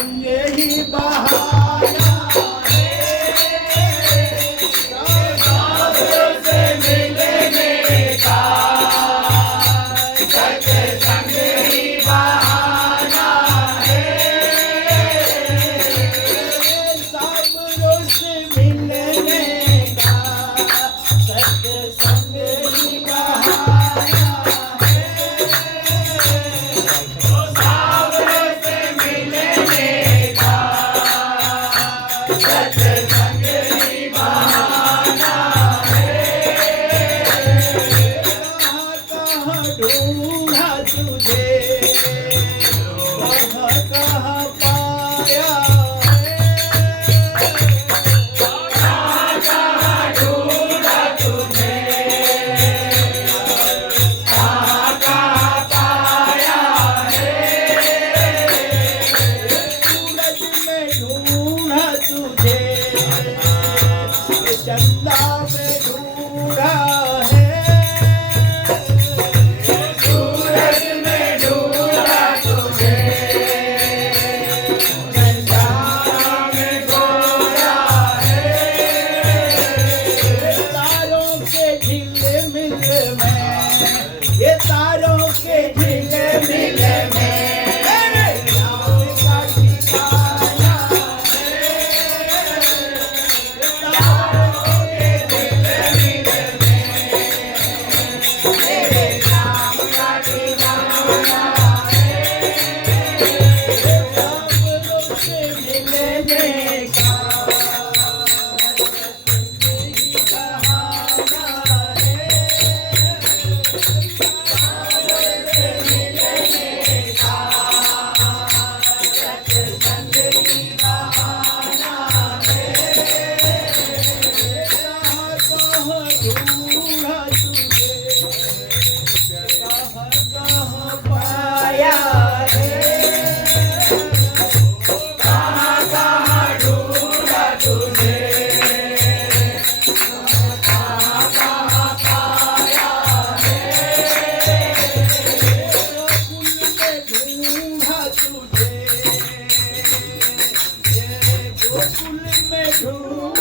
संग ही बहाया ढूंढा तुझे कहाँ पाया ढूंढा तुझे कहाँ पाया सूरज में ढूंढा तुझे चंदा में ढूंढा ये तारों के झिलमिल में नाव का ठिकाना तारों के झिलमिल में मेरे नाम का ठिकाना सब से मिलने का गोकुल में ढूंढा